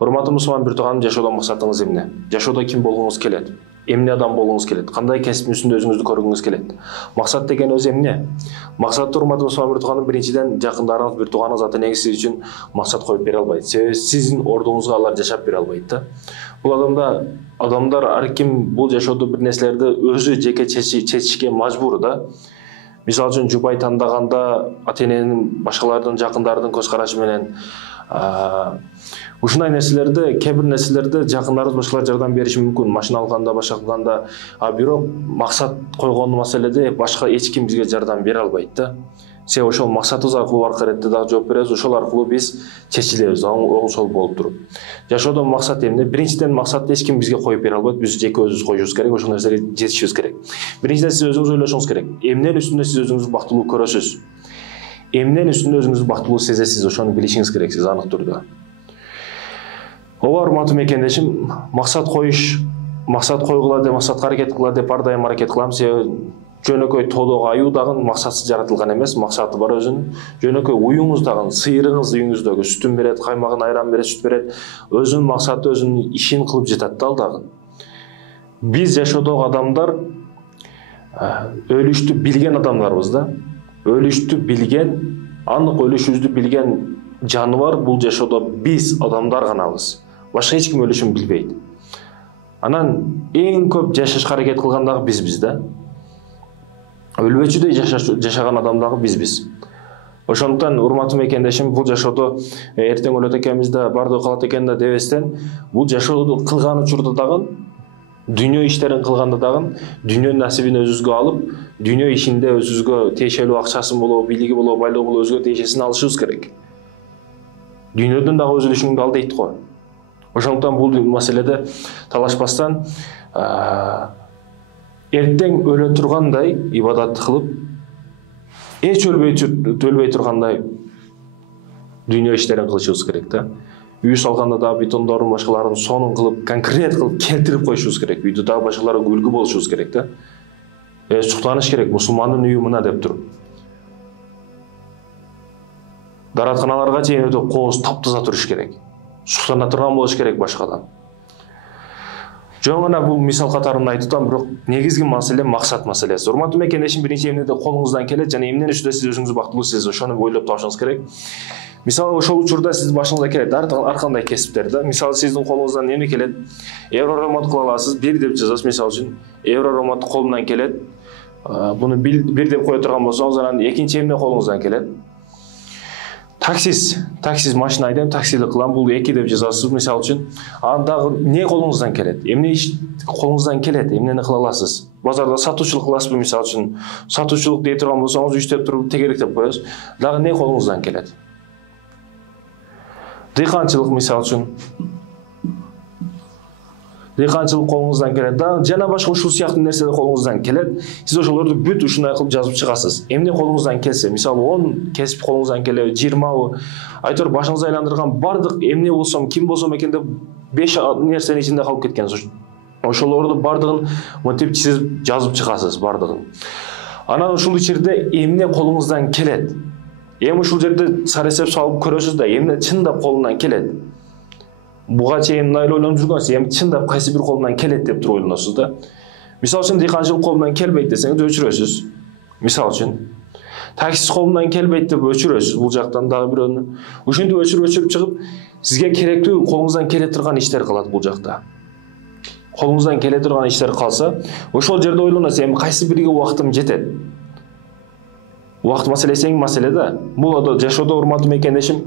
Урматтуу мусулман бир тууганым, жашоодо максатыңыз эмне? Жашоодо ким болгуңуз келет? Эмне адам болгуңуз келет? Кандай кесиптин үстүндө өзүңүздү көргүңүз келет? Максат деген өзү эмне? Максат урматтуу мусулман бир тууганым, биринчиден жакындарыңыз, бир тууганыңыз ата-энеңиз сиз үчүн максат коюп бере албайт. Себеби сиздин ордуңузга алар жашап бере албайт да. Бул адамдар ар ким бул жашоодо бир нерселерди өзү жеке чечишке мажбур да. Мисалы үчүн жубай тандаганда ата-эненин, башкалардын, жакындардын көз карашы менен ушундай нерселерди, кээ бир нерселерди жакындарыбыз башкалар жардам бериши мүмкүн, машина алганда, башка кылганда, бирок максат койгон маселеде башка эч ким бизге жардам бере албайт да. Себеби ошол максатыбыз аркылуу аркы иретте дагы жооп беребиз, ошол аркылуу биз чечилебиз, оң сол болуп туруп. Жашоодо максат эмне? Биринчиден максатты эч ким бизге коюп бере албайт, биз жеке өзүбүз коюшубуз керек, ошол нерселерге жетишибиз керек. Биринчиден сиз өзүңүз ойлошуңуз керек. Эмненин үстүндө сиз өзүңүздү бактылуу көрөсүз? Эмненин үстүндө өзүңүздү бактылуу сезесиз? Ошону билишиңиз керек, сиз анык түрдө. Ооба, урматтуу мекендешим, максат койгула деп, максатка аракет кыла деп ар дайым аракет кылам. Себеби жөнөкөй тоодогу аюу дагы максатсыз жаратылган эмес, максаты бар өзүнүн. Жөнөкөй уюңуз дагы, сыйырыңыз үйүңүздөгү сүтүн берет, каймагын, айран берет, сүт берет. Өзүнүн максаты, өзүнүн ишин кылып жатат да ал дагы. Биз жашоодогу адамдар өлүштү билген адамдарбыз да. Өлүштү билген, анык өлүшүбүздү билген жаныбар бул жашоодо биз адамдар ганабыз. Башка эч ким өлүшүн билбейт. Анан эң көп жашашка аракет кылган дагы бизбиз да. Өлбөчүдөй жашаган адам дагы бизбиз. Ошондуктан урматтуу мекендешим, бул жашоодо эртең өлөт экенбиз да, бардыгы калат экен да дебестен, бул жашоодо кылган учурда дагы, дүйнө иштерин кылганда дагы, дүйнөнүн насибин өзүбүзгө алып, дүйнө ишинде өзүбүзгө тиешелүү акчасын болобу, бийлиги болобу, байлыгы болобу, өзгө тиешесин алышыбыз керек. Дүйнөдөн дагы өз үлүшүңдү ал дейт го. Ошондуктан бул маселеде талашпастан эртең өлө тургандай ибадат кылып, эч өлбөй тургандай дүйнө иштерин кылышыбыз керек да. Үй салганда дагы бетондорун, башкаларын сонун кылып, конкрет кылып келтирип коюшубуз керек. Үйдө дагы башкаларга үлгү болушубуз керек да. Суктаныш керек, мусулмандын үйү мына деп туруп. Даратканаларга чейин өтө кооз, таптаза туруш керек. Суктана турган болуш керек башкадан. Жөн гана бул мисал катарында айтып атам, бирок негизги маселе максат маселеси. Урматтуу мекендешим, биринчи эмнеде колуңуздан келет жана эмненин үстүндө сиз өзүңүздү бактылуу сезесиз, ошону ойлоп табышыңыз керек. Мисалы ошол учурда сиздин башыңызга келет ар кандай кесиптер да. Мисалы сиздин колуңуздан эмне келет? Евро ремонт кыла аласыз, 1 деп жазасыз мисалы үчүн. Евро ремонт колумдан келет. Буну 1 деп кое турган болсоңуз, анан экинчи эмне колуңуздан келет? Таксиз машина айдайм, таксилик кылам, бул 2 деп жазасыз мисалы үчүн. Андагы эмне колуңуздан келет? Эмне иш колуңуздан келет? Эмнени кыла аласыз? Базарда сатуучулук кыласызбы мисалы үчүн? Сатуучулук дей турган болсоңуз 3 деп туруп тегеректеп коесуз. Дагы эмне колуңуздан келет? Дыйканчылык мисалы үчүн. Дыйканчылык колуңуздан келет. Дагы жана башка ушул сыяктуу нерселер колуңуздан келет. Сиз ошолорду бүт ушундай кылып жазып чыгасыз. Эмне колуңуздан келсе, мисалы 10 кесип колуңуздан келеби, 20бы, айтор башыңызды айландырган бардык эмне болсом, ким болсом экен деп 5 нерсенин ичинде калып кеткенсиз. Ошолорду бардыгын монтип сиз жазып чыгасыз бардыгын. Анан ушул ичерде эмне колуңуздан келет? Ушул жерде саресеп салып көрөсүз да, эмне чындап колунан келет? Буга чейин мындай ойлонуп жүргөнсүз, чындап кайсы бир колунан келет деп туруп ойлоносуз да. Мисалы үчүн дыйканчылык колунан келбейт десеңиз өчүрөсүз. Мисалы үчүн таксист колунан келбейт деп өчүрөсүз, бул жактан дагы бирөөнү. Ушинтип өчүрүп чыгып, сизге керектүү колуңуздан келе турган иштер калат бул жакта. Колуңуздан келе турган иштер калса, ошол жерде ойлоносуз, кайсы бирге убактым жетет? Убакыт маселеси эң маселе да. Бул жашоодо урматтуу мекендешим,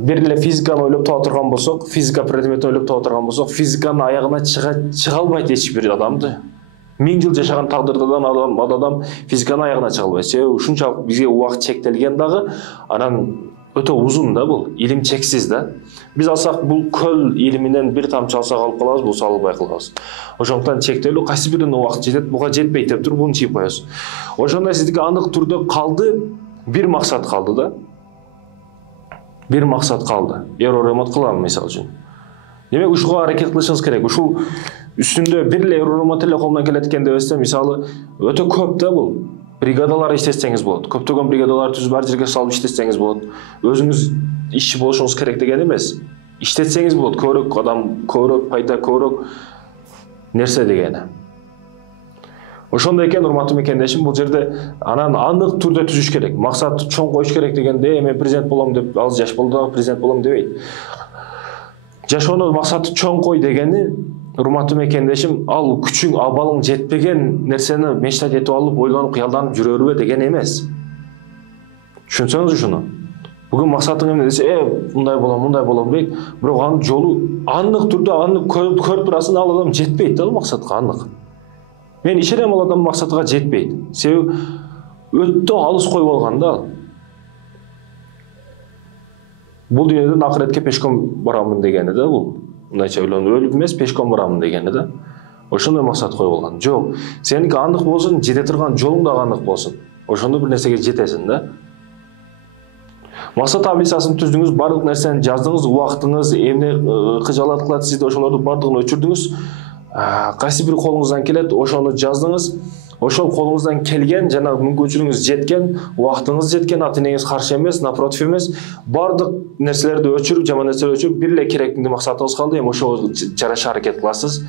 бир эле физиканы ойлоп таба турган болсок, физика предметин ойлоп таба турган болсок, физиканын аягына чыга албайт эч бир адамды. 1000 жыл жашаган тагдырдан адам физиканын аягына чыга албайт. Себеби ушунчалык бизге убакыт чектелген дагы, анан өтө узун да бул, илим чексиз да. Биз алсак бул көл илиминен бир тамчы алсак алып калабыз, бул албай калабыз. Ошондуктан чектелүү, кайсы бирине убакыт жетет, буга жетпейт деп туруп буну чийип коесуз. Ошондо сиздики анық түрдө калды, бир максат калды да. Бир максат калды. Евро ремонт кылам мисалы үчүн. Демек ушуга аракет кылышыңыз керек. Ушул үстүндө бир эле евро ремонт эле колунан келет экен дебестен, мисалы өтө көп да бул. Бригадалар иштесеңиз болот. Көптөгөн бригадалар түзүп ар жерге салып иштесеңиз болот. Өзүңүз ишчи болушуңуз керек деген эмес. иштетсеңиз болот, көбүрөөк адам, көбүрөөк пайда, көбүрөөк нерсе дегени. Ошондой экен, урматтуу мекендешим, бул жерде анан анык түрдө түзүш керек. Максатты чоң коюш керек дегенде, мен президент болом деп, ал жаш болду президент болом дебейт. Жашоону максатты чоң кой дегени, урматтуу мекендешим, ал күчүң, абалың жетпеген нерсени мечтать этип алып, ойлонуп, кыялданып жүрө бербе деген эмес. Түшүнсөңүз ушуну. Бүгүн максатың эмне десе, мындай болом дейт, бирок анын жолу анык түрдө, анык көрүп турасың, ал адам жетпейт да ал максатка анык. Мен ишенем, ал адам максатка жетпейт. Себеби өтө алыс коюп алган да ал. Бул дүйнөдөн акыретке пешком барамын дегени да бул. Мындайча ойлонуп, өлүп эмес, пешком барамын дегени да. Ошондой максат коюп алган. Жок, сеники анык болсун, жете турган жолуң да анык болсун. Ошондо бир нерсеге жетесиң да. Максат таблицасын түздүңүз, бардык нерсени жаздыңыз, убактыңыз, эмне кыжалат кылат сизди, ошолорду бардыгын өчүрдүңүз. Кайсы бир колуңуздан келет, ошону жаздыңыз. Ошол колуңуздан келген, жана мүмкүнчүлүгүңүз жеткен, убактыңыз жеткен, ата-энеңиз каршы эмес, напротив эмес, бардык нерселерди өчүрүп, жаман нерселерди өчүрүп, бир эле керектүү максатыңыз калды, эми ошого жараша аракет кыласыз.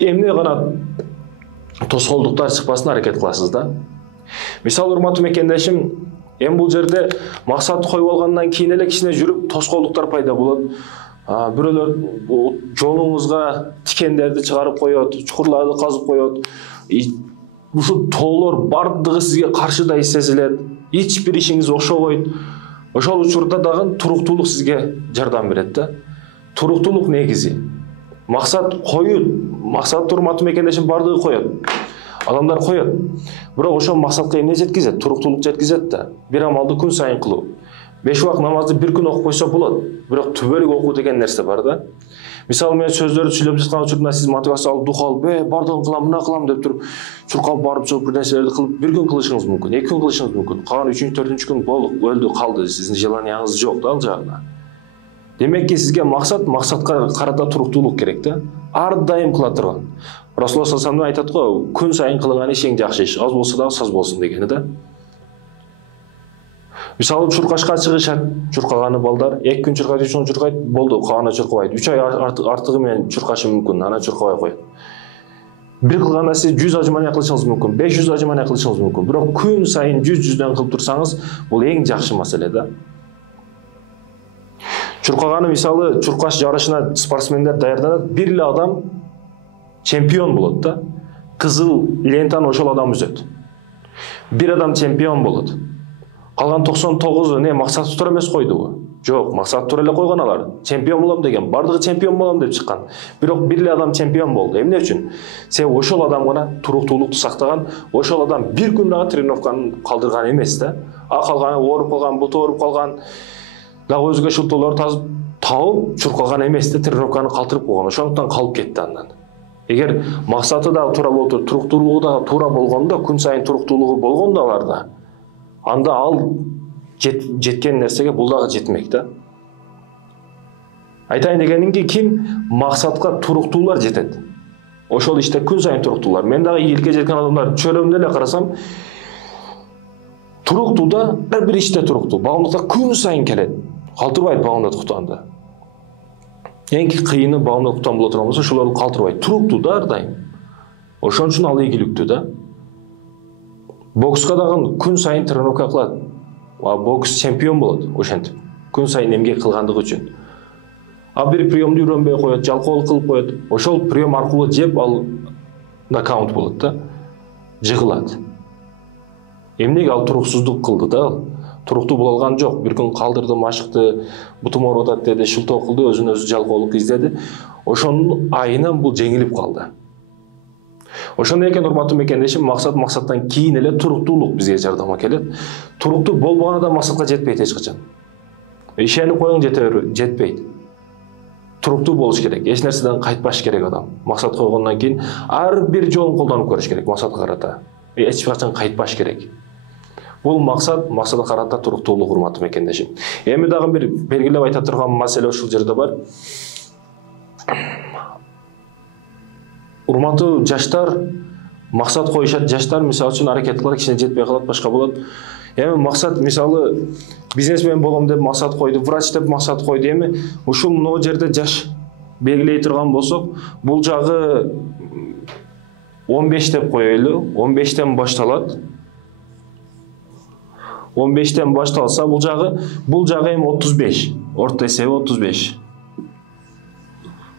Эмне гана тоскоолдуктар чыкпасын аракет кыласыз да. Мисалы, урматтуу мекендешим, эми бул жерде максат коюп алгандан кийин эле кичине жүрүп тоскоолдуктар пайда болот. Бирөөлөр жолуңузга тикендерди чыгарып коет, чукурларды казып коет. Ушул тоолор бардыгы сизге каршыдай сезилет. Эч бир ишиңиз ошобойт. Ошол учурда дагы туруктуулук сизге жардам берет да. Туруктуулук негизи. Максат коют. Максат урматтуу мекендешим бардыгы коет. Адамдар коет. Бирок ошол максатка эмне жеткизет? Туруктуулук жеткизет да. Бир амалды күн сайын кылуу. 5 убак намазды бир күн окуп койсо болот. Бирок түбөлүк окуу деген нерсе бар да. Мисалы, мен сөздөрдү сүйлөп жаткан учурда сиз мотивация алып, дух алып, бардыгын кылам, мына кылам деп туруп, чуркалып барып чыгып бир нерселерди кылып, бир күн кылышыңыз мүмкүн, 2 күн кылышыңыз мүмкүн. Калган 3-4 күн болду, өлдү, калды, сиздин желанияңыз жок да ал жагына. Демекки сизге максатка карата туруктуулук керек да. Ар дайым кыла турган. Расулуллах саллаллаху алейхи айтат го, күн сайын кылган иш эң жакшы иш, аз болсо дагы саз болсун дегени да. Мисалы, чуркашка чыгышат, чуркаганы балдар, 2 күн чуркайт, 3 күн чуркайт, болду, калганы чуркабайт. 3 ай артыгы менен чуркашы мүмкүн, анан чуркабай коет. Бир кылганда сиз 100 ажмания кылышыңыз мүмкүн, 500 ажмания кылышыңыз мүмкүн. Бирок күн сайын 100-100дөн кылып турсаңыз, бул эң жакшы маселе да. Чуркаганы, мисалы, чуркаш жарышына спортсмендер даярданат, бир эле адам чемпион болот да. Кызыл лентаны ошол адам үзөт. Бир адам чемпион болот. Калган 99 не максаты тура эмес койдубу? Жок, максаты тура эле койгон алар. Чемпион болом деген, бардыгы чемпион болом деп чыккан. Бирок бир эле адам чемпион болду. Эмне үчүн? Себеби ошол адам гана туруктуулукту сактаган, ошол адам бир күн дагы тренировканы калдырган эмес да. Калганы ооруп калган, буту ооруп калган, дагы өзгө шылтоолор табып чуркаган эмес да, тренировканы калтырып койгон. Ошондуктан калып кетти андан. Эгер максаты да туура болуп, туруктуулугу да туура болгондо, күн сайын туруктуулугу болгондо аларда, анда ал жеткен нерсеге бул дагы жетмек да. Айтайын дегенimki, ким максатка туруктуулар жетет. Ошол иште күн сайын туруктуулар. Мен дагы ийгиликке жеткен адамдар чөлөмдө эле карасам, туруктуу да, бир иште туруктуу. Багымдыкка күн сайын келет. Калтырбайт багымда туктаганда. Эң кыйыны багымда туктан боло турган болсо, ошолорду калтырбайт. Туруктуу да ар дайым. Ошон үчүн ал ийгиликтүү да. Бокска дагы күн сайын тренировка кылат. Бокс чемпион болот ошентип. Күн сайын эмгек кылгандыгы үчүн. Бир приемду үйрөнбөй коет, жалкоолук кылып коет. Ошол прием аркылуу жеп ал нокаут болот да. Жыгылат. Эмнеге ал туруксуздук кылды да ал? Туруктуу боло алган жок. Бир күн калдырды, машыкты, бутум ооруп атат деди, шылтоо кылды, өзүнө өзү жалкоолук издеди. Ошонун айынан бул жеңилип калды. Ошондой экен, урматтуу мекендешим, максаттан кийин эле туруктуулук бизге жардамга келет. Туруктуу болбогондо максатка жетпейт эч качан. Ишенип коюң жетпейт. Туруктуу болуш керек. Эч нерседен кайтпаш керек адам. Максат койгондон кийин ар бир жолун колдонуп көрүш керек максатка карата. Эч качан кайтпаш керек. Бул максатка карата туруктуулук, урматтуу мекендешим. Эми дагы бир белгилеп айта турган маселе ушул жерде бар. Урматтуу жаштар, максат коюшат жаштар, мисалы үчүн аракет кылат, кичине жетпей калат, башка болот. Эми максат мисалы бизнесмен болом деп максат койду, врач деп максат койду. Эми ушул мына жерде жаш белгилей турган болсок, бул жагы 15 деп коелу. 15тен башталат. 15тен башталса бул жагы эми 35. Орто эсеби 35.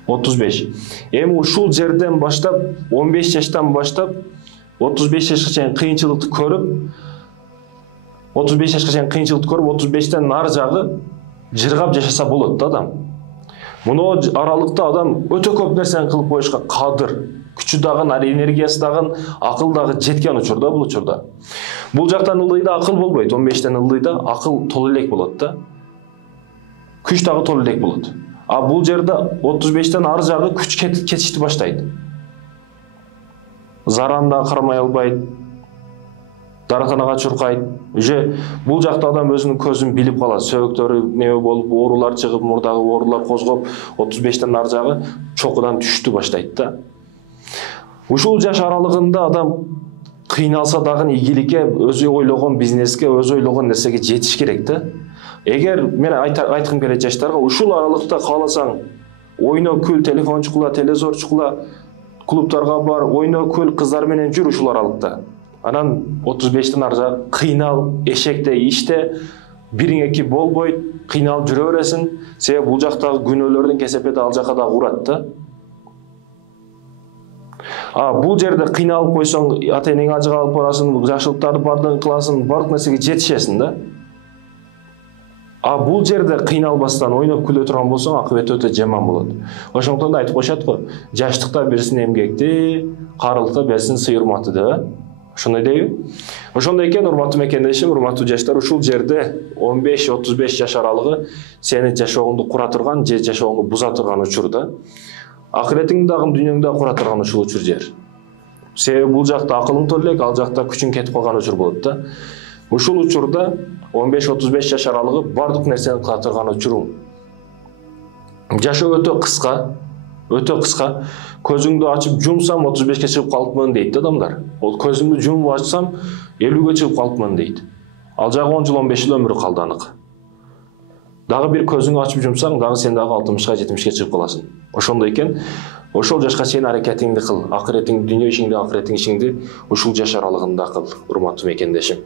35. Эми ушул жерден баштап 15 жаштан баштап 35 жашка чейин кыйынчылыкты көрүп 35тен нары жагы жыргап жашаса болот да адам. Муну аралыкта адам өтө көп нерсени кылып коюшка кадыр, күчү дагы, энергиясы дагы, акыл дагы жеткен учурда бул учурда. Бул жактан ылдыйда акыл болбойт, 15тен ылдыйда акыл толо элек болот да. Күч дагы толо элек болот. А бул жерде 35тен ары жагы күч кетишти баштайт. Заранда кармай албайт, дарыканага чуркайт. Уже бул жакта адам өзүнүн көзүн билип калат. Сөбөктөрү неме болуп, оорулар чыгып, мурдагы оорулар козгоп, 35тен ары жагы чокудан түштү баштайт да. Ушул жаш аралыгында адам кыйналса дагы ийгиликке, өзү ойлогон бизнеске, өзү ойлогон нерсеге жетиш керек да. Эгер мен айткым келет жаштарга, ушул аралыкта кааласаң, ойно күл, телефон чукула, телевизор чукула, клубтарга бар, ойно күл, кыздар менен жүр ушул аралыкта. Анан 35тен ары жагы кыйнал, эшекте, иште, бириңеки болбойт, кыйналып жүрө бересиң. Себеби бул жактагы күнөөлөрдүн кесепети ал жака дагы урат да. Бул жерде кыйналып койсоң, ата-энеңи ажыга алып барасың, жакшылыктарды бардыгын кыласың, бардык нерсеге жетишесиң да. Бул жерде кыйналбастан ойноп күлө турган болсоң, акыбети өтө жаман болот. Ошондуктан да айтып коюшат го, жаштыкта берсин эмгекти, карылыкта берсин сый-урматты деп. Ошондой дейби? Ошондой экен, урматтуу мекендешим, урматтуу жаштар, ушул жерде 15-35 жаш аралыгы сени жашооңду кура турган же жашооңду буза турган учур да. Акыретиңди дагы дүйнөңдү дагы кура турган ушул учур жер. Себеби бул жакта акылың толо элек, ал жакта күчүң кетип калган учур болот да. Ушул учурда 15-35 жаш аралыгы бардык нерсени кыла турган учуруң. Жашоо өтө кыска, өтө кыска. Көзүңдү ачып жумсам 35-ке чыгып калыпмын дейт адамдар. Ол көзүмдү жумуп ачсам 50-ге чыгып калыпмын дейт. Ал жагы 10 жыл 15 жыл өмүрү калды анык. Дагы бир көзүңдү ачып жумсаң, дагы сен дагы 60-ка 70-ке чыгып каласың. Ошондой экен, ошол жашка чейин аракетиңди кыл, акыретиң, дүйнө ишиңди, акыретиң ишиңди ушул жаш аралыгында кыл, урматтуу мекендешим.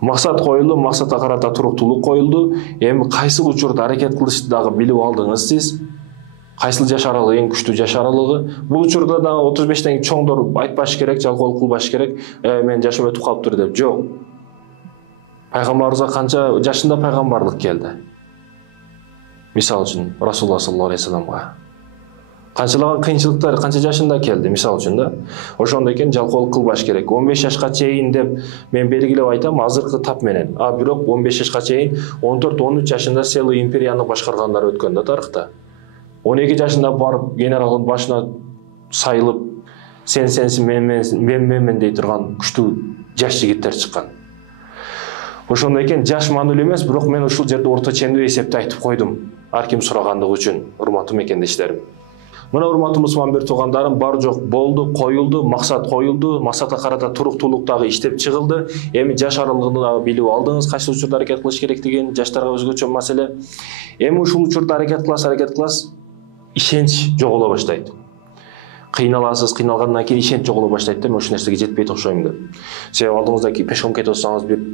Максат коюлду, максатка карата туруктуулук коюлду. Эми кайсы учурда аракет кылышты дагы билип алдыңыз сиз. Кайсыл жаш аралыгы эң күчтүү жаш аралыгы? Бул учурда да 35тен чоңдор айтпаш керек, жалкоолук кылбаш керек. Мен жашым өтүп калыптыр деп. Жок. Пайгамбарыбызга канча жашында пайгамбарлык келди? Мисал үчүн Расулуллах саллаллаху алейхи вассаламга. Канчалаган кыйынчылыктар канча жашында келди, мисал үчүн да. Ошондой экен, жалкоолук кылбаш керек. 15 жашка чейин деп мен белгилеп айтам, азыркы тап менен. Бирок 15 жашка чейин 14-13 жашында целый империяны башкаргандар өткөн да тарыхта. 12 жашында барып генералдын башына сайылып, сенсин мен дей турган күчтүү жаш жигиттер чыккан. Ошондой экен, жаш маанилүү эмес, бирок мен ушул жерде орто ченүү эсепти айтып койдум. Ар ким сурагандыгы үчүн, урматтуу мекендештерим. Мына урматтуу мусулман бир туугандарым, бар жок болду, коюлду, максат коюлду, максатка карата туруктуулук дагы иштеп чыгылды. Эми жаш аралыгында дагы билип алдыңыз, кайсы учурда аракет кылыш керектигин, жаштарга өзгөчө маселе. Эми ушул учурда аракет кыласыз, ишенч жоголо баштайт. Кыйналасыз, кыйналгандан кийин ишенч жоголо баштайт да, мен ушул нерсеге жетпейт окшойм деп. Себеби алдыңызда пешком кетип атсаңыз, бир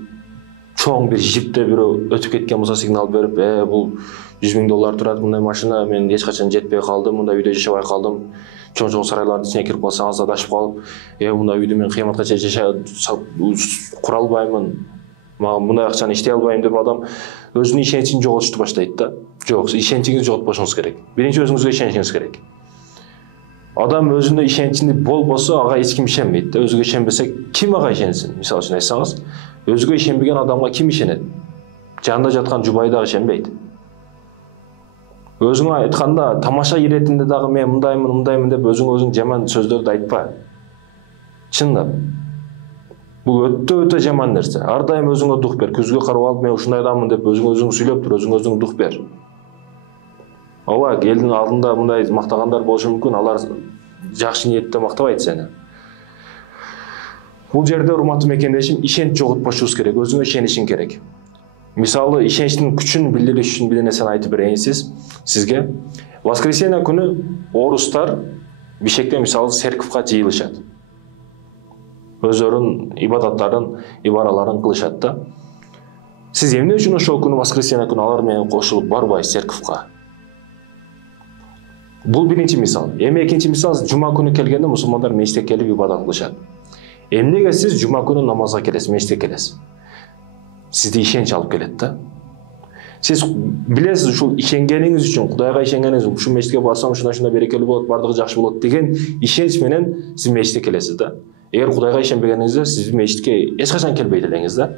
чоң бир жипте бирөө өтүп кеткен болсо сигнал берип, бул $100,000 турат, мындай машина, мен эч качан жетпей калдым, мындай үйдө жашабай калдым. Чоң сарайлардын ичине кирип калсаңыз адашып калып, мындай үйдү мен кыяматка чейин кура албаймын, мындай акчаны иштей албайм деп адам өзүнүн ишеничин жоготушту баштайт да. Жок, ишеничиңизди жоготпошуңуз керек. Биринчи өзүңүзгө ишенишиңиз керек. Адам өзүнө ишеничинде болбосо, ага эч ким ишенбейт да. Өзүгө ишенбесе, ким ага ишенсин? Мисалы үчүн айтсаңыз, өзүгө ишенбеген адамга ким ишенет? Жанында жаткан жубай дагы ишенбейт. Өзүңө айтканда, тамаша иретинде дагы мен мындаймын деп өзүң жаман сөздөрдү айтпа. Чындап. Бул өтө жаман нерсе. Ар дайым өзүңө дух бер. Көзгө карап алып, мен ушундай адаммын деп өзүң сүйлөп тур, өзүң дух бер. Ооба, элдин алдында мындай мактагандар болушу мүмкүн, алар жакшы ниетте мактабайт сени. Бул жерде урматтуу мекендешим ишенч жоготпошубуз керек, өзүңө ишенишиң керек. Мисалы ишеничтин күчүн билдириш үчүн бир нерсени айтып берейин сизге. Воскресенье күнү орустар Бишкекте мисалы церковга жыйылышат. Өздөрүнүн ибадаттарын, ибараларын кылышат да. Сиз эмне үчүн ошол күнү воскресенье күнү алар менен кошулуп барбайсыз церковга? Бул биринчи мисал. Эми экинчи мисал, жума күнү келгенде мусулмандар мечитке келип ибадат кылышат. Эмнеге сиз жума күнү намазга келесиз, мечитке келесиз? Сизди ишенч алып келет да. Сиз билесиз, ушул ишенгениңиз үчүн, Кудайга ишенгениңиз үчүн, ушул мечитке барсам ушундай берекелүү болот, бардыгы жакшы болот деген ишенч менен сиз мечитке келесиз да. Эгер Кудайга ишенбегениңизде сиз мечитке эч качан келбейт элеңиз да.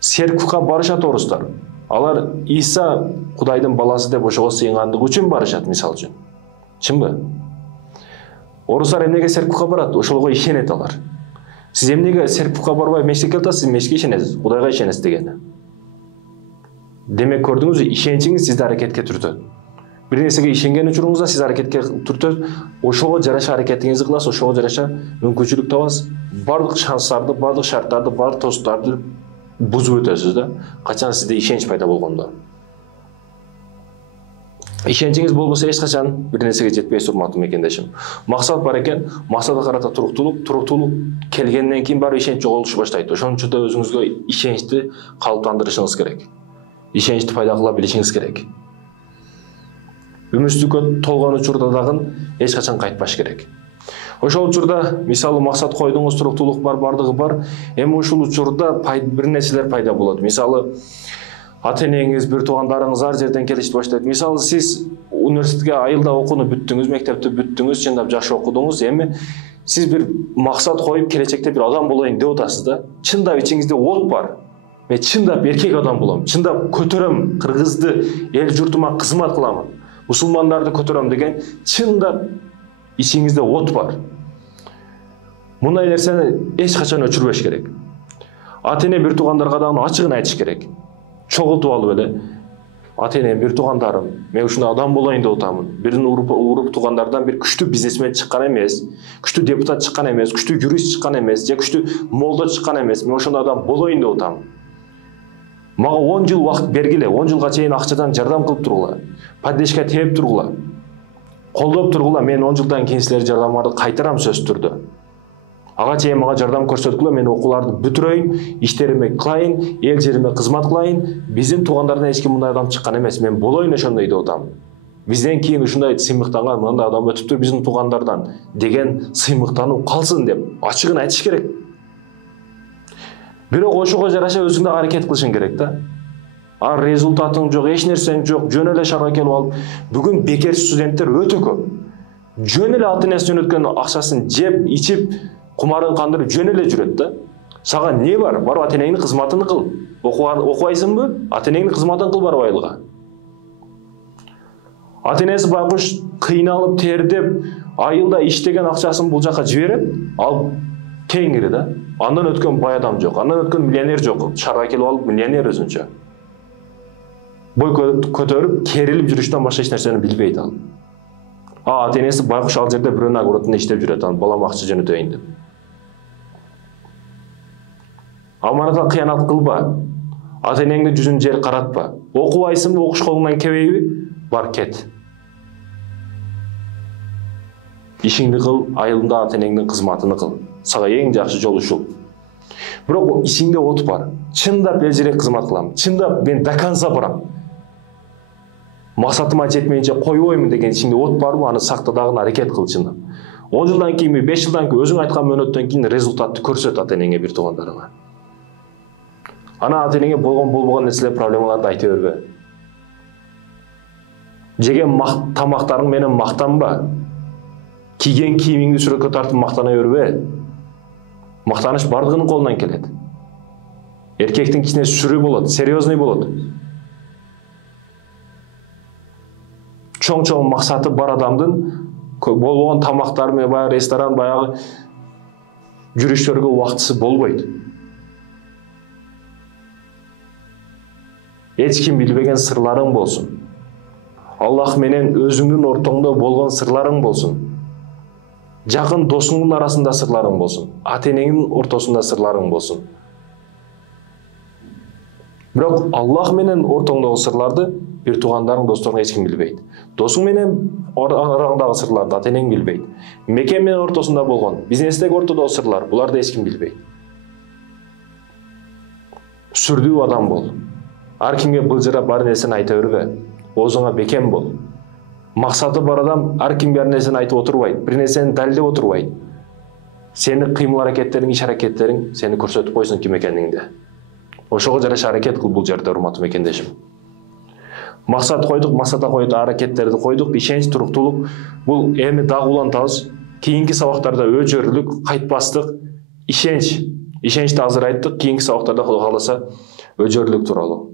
Церковга барышат орустар. Алар Иса Кудайдын баласы деп ошого сыйынгандыгы үчүн барышат, мисалы үчүн. Чынбы? Орустар эмнеге церковга барат? Ошолго ишенет алар. Сиз эмнеге церковга барбай мечитке келип атасыз? Сиз мечитке ишенесиз, Кудайга ишенесиз дегени. Демек көрдүңүзбү, ишеничиңиз сизди аракетке түртөт. Бир нерсеге ишенген учуруңузда сиз аракетке түртөт, ошого жараша аракетиңизди кыласыз, ошого жараша мүмкүнчүлүк табасыз. Бардык шанстарды, бардык шарттарды, бардык тосуктарды бузуп өтөсүз да. Качан сизде ишенич пайда болгондо. Ишеничиңиз болбосо эч качан бир нерсеге жетпейсиз, урматтуу мекендешим. Максат бар экен, максатка карата туруктуулук келгенден кийин баары ишенич жоголуша баштайт. Ошон үчүн да өзүңүзгө ишеничти калыптандырышыңыз керек. Ишеничти пайда кыла билишиңиз керек. Үмүттүккө толгон учурда дагы эч качан кайтпаш керек. Ошол учурда мисалы максат койдуңуз, туруктуулук бар, бардыгы бар. Эми ушул учурда бир нерселер пайда болот. Мисалы ата-энеңиз, бир туугандарыңыз ар жерден келишти баштайт. Мисалы сиз университетке айылда окууну бүттүңүз, мектепти бүттүңүз, чындап жакшы окудуңуз, эми сиз бир максат коюп келечекте бир адам болоюн деп атасыз да. Чындап ичиңизде от бар. Мен чындап эркек адам болом, чындап көтөрөм, кыргызды, эл журтума кызмат кыламын, мусулмандарды көтөрөм деген чындап ичиңизде от бар. Мындай нерсени эч качан өчүрбөш керек. Ата-эне бир туугандарга дагы ачыгын айтыш керек. Чогултуп алып эле, ата-энем, бир туугандарым, мен ушундай адам болоюн деп атамын. Бирин уруп туугандардан бир күчтүү бизнесмен чыккан эмес, күчтүү депутат чыккан эмес, күчтүү юрист чыккан эмес, же күчтүү молдо чыккан эмес. Мен ошондой адам болоюн деп атамын. Мага 10 жыл убакыт бергиле, 10 жылга чейин акчадан жардам кылып тургула, поддержка тээп тургула, колдоп тургула. Мен 10 жылдан кийин силердин жардамыңарды кайтарам сөзсүз түрдө. Ага чейин мага жардам көрсөткүлө, мен окууларды бүтүрөйүн, иштериме кылайын, эл жериме кызмат кылайын. Биздин туугандардан эч ким мындай адам чыккан эмес. Мен болоюн ошондой деп атам. Бизден кийин ушундай сыймыктанган мындай адам өтүптүр биздин туугандардан деген сыймыктануу калсын деп ачыгын айтыш керек. Бирок ошого жараша өзүң да аракет кылышың керек да. Результатың жок, эч нерсең жок, жөн эле шаарга келип алып, бүгүн бекер студенттер өтө көп. Жөн эле ата-энесинен өткөн акчасын жеп, ичип, кумарын кандырып жөн эле жүрөт да. Сага не бар? Барып ата-энеңдин кызматын кыл. Окубайсыңбы? Ата-энеңдин кызматын кыл барып айылга. Ата-энеси байкуш кыйналып, тердеп, айылда иштеген акчасын бул жака жиберет, ал теңири да. Андан өткөн бай адам жок, андан өткөн миллионер жок. Шаарга келип алып миллионер өзүнчө. Бой көтөрүп, керилип жүрүштөн башка эч нерсени билбейт ал. Ата-энеси байкуш ал жерде бирөөнүн огородунда иштеп жүрөт, анын балам акча жөнөтөйүн деп. Аманатка кыянат кылба. Ата-энеңдин жүзүн жер каратпа. Окубайсыңбы, окуш колуңдан келбейби? Бар кет. Ишиңди кыл, айылында ата-энеңдин кызматыны кыл. Сага эң жакшы жол ушул. Бирок ичиңде от бар. Чындап эл жерге кызмат кылам. Чындап мен до конца барам. Максатыма жетмейинче койбоймун деген ичиңде от барбы? Аны сакта дагы аракет кыл чындап. 10 жылдан кийинби, 5 жылдан кийин өзүң айткан мөөнөттөн кийин результатты көрсөт ата-энеңе, бир туугандарыңа. Ана ата-энеңе болбогон нерселер, проблемаларды айта бербе. Жеген тамактарың менен мактанба. Кийген кийимиңди сүрөткө тартып мактана бербе. Мактаныш бардыгынын колунан келет. Эркектин кичине сүрү болот, серьезный болот. Чоң максаты бар адамдын болбогон тамактар менен баягы ресторан, баягы жүрүштөргө убактысы болбойт. Эч ким билбеген сырларың болсун. Аллах менен өзүңдүн ортоңдо болгон сырларың болсун. Жакын досуңдун арасында сырларың болсун, ата энеңдин ортосунда сырларың болсун. Бирок Аллах менен ортоңдогу сырларды бир туугандарың, досторуң эч ким билбейт. Досуң менен араңдагы сырларды ата энең билбейт. Мекен менен ортосунда болгон бизнестеги ортодогу сырлар, буларды эч ким билбейт. Сүрдүү адам бол. Ар кимге былжырап бар нерсени айта бербе. Өзүңө бекем бол. Максаты бар адам ар кимге ар нерсени айтып отурбайт, бир нерсени далилдеп отурбайт. Сени кыймыл аракеттериң, иш аракеттериң сени көрсөтүп койсун ким экениңди. Ошого жараша аракет кыл бул жерде, урматтуу мекендешим. Максат койдук, максатка койдук, аракеттерди койдук, ишенч, туруктуулук. Бул эми дагы улантабыз. Кийинки сабактарда өжөрлүк, кайтпастык, ишенчти азыр айттык. Кийинки сабактарда Кудай кааласа өжөрлүк тууралуу.